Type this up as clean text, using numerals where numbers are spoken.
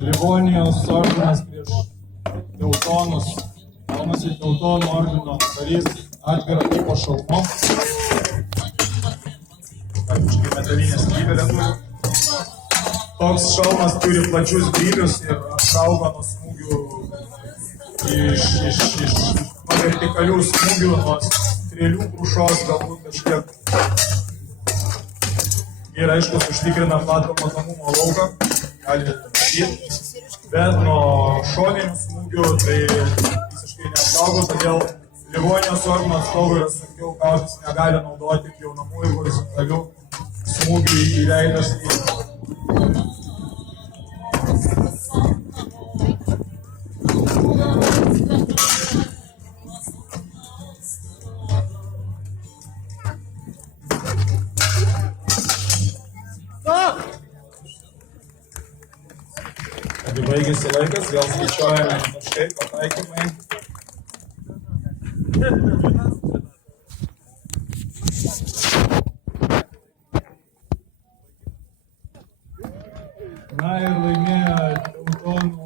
Livonijos ordinas prieš Teutonus. Gaunasi Teutonų ordino karys atvirą tipo šalmu. Praktiškai metalinė skrybėlė turi. Toks šalmas turi plačius grybius ir apsaugo nuo smūgių nuo vertikalių smūgių, nuo strėlių krušos, galbūt kažkiek. Ir aišku, užtikrina platų matomumo lauką, gali matyti, bet nuo šoninių smūgių tai visiškai neapsaugo, todėl Livonijos ordino atstovai yra sunkiau gautis, negali naudoti pjaunamųjų horizontalių smūgių į veidą skrybėlę. Kai baigėsi laikas, vėl skaičiuojame taškai, pataikymai. Na ir laimėjo Teutonų